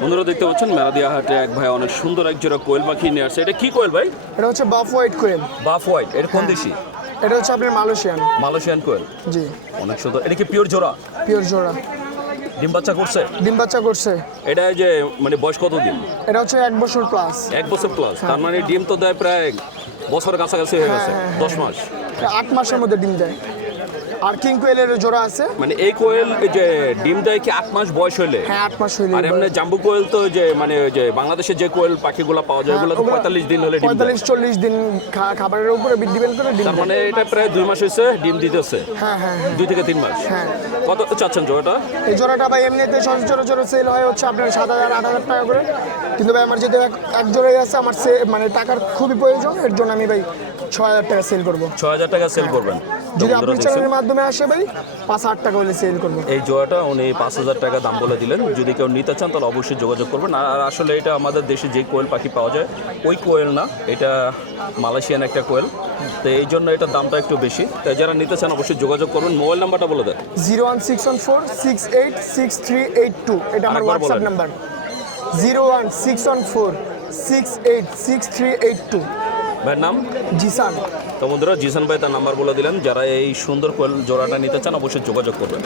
বন্ধুরা দেখতে পাচ্ছেন মেলাদিয়া হাটে এক ভাই অনেক সুন্দর এক জোড়া কোয়েল পাখি নিয়ে আসছে। এটা কি কোয়েল ভাই? এটা হচ্ছে বাফ হোয়াইট কোয়েল। বাফ হোয়াইট, এটা কোন দেশি? এটা হচ্ছে আপনার মালয়েশিয়ান। মালয়েশিয়ান কোয়েল, জি অনেক সুন্দর। এটা কি পিওর জোড়া? পিওর জোড়া। ডিম বাচ্চা করছে? ডিম বাচ্চা করছে। এটা যে মানে বয়স কত দিন? এটা হচ্ছে 1 বছর প্লাস। 1 বছর প্লাস, তার মানে ডিম তো দেয় প্রায় বছরের কাছাকাছি হয়ে গেছে, 10 মাস। 8 মাসের মধ্যে ডিম দেয়। আর কিং কোয়েলের জোড়া আছে। মানে এই কোয়েল এই যে ডিম দেয় কি 8 মাস বয়স হইলে? হ্যাঁ 8 মাস হইলে। আর এমনি জাম্বু কোয়েল তো যে মানে ওই যে বাংলাদেশে যে কোয়েল পাখিগুলো পাওয়া যায় ওগুলো তো 45 দিন হলে ডিম দেয়। 45-40 দিন খাবারের উপরে ডিপেন্ড করে ডিম তার দেয়। মানে এটা প্রায় 2 মাস হয়েছে ডিম দিতেছে। হ্যাঁ হ্যাঁ 2 থেকে 3 মাস। হ্যাঁ। কত চাচ্ছেন জোড়াটা? এই জোড়াটা ভাই এমনিতে সচরাচর সেল হয় হচ্ছে আপনার 7,000-8,000 টাকা করে। কিন্তু ভাই আমার যেহেতু এক জোড়াই আছে, আমার মানে টাকার খুবই প্রয়োজন, এর জন্য আমি ভাই 6,000 টাকা সেল করবো। 6,000 টাকা সেল করবেন। যদি আপনি চ্যানেলের মাধ্যমে আসে ভাই 5,000 টাকা হলে সেল করবো। এই জোড়াটা উনি 5,000 টাকা দাম বলে দিলেন। যদি কেউ নিতে চান তাহলে অবশ্যই যোগাযোগ করবেন। আর আসলে এটা আমাদের দেশে যে কোয়েল পাখি পাওয়া যায় ওই কোয়েল না, এটা মালয়েশিয়ান একটা কোয়েল, তো এই জন্য এটার দামটা একটু বেশি। তাই যারা নিতে চান অবশ্যই যোগাযোগ করবেন। মোবাইল নাম্বারটা বলে দেন। 01614686382, এটা আমার আরেকবার হোয়াটসঅ্যাপ বলেন। নাম্বার। 01614686382। ভাইয়ের নাম? জিসান। তো বন্ধুরা জিসান ভাই তার নাম্বার বলে দিলেন। যারা এই সুন্দর কোয়েল জোড়াটা নিতে চান অবশ্যই যোগাযোগ করবেন।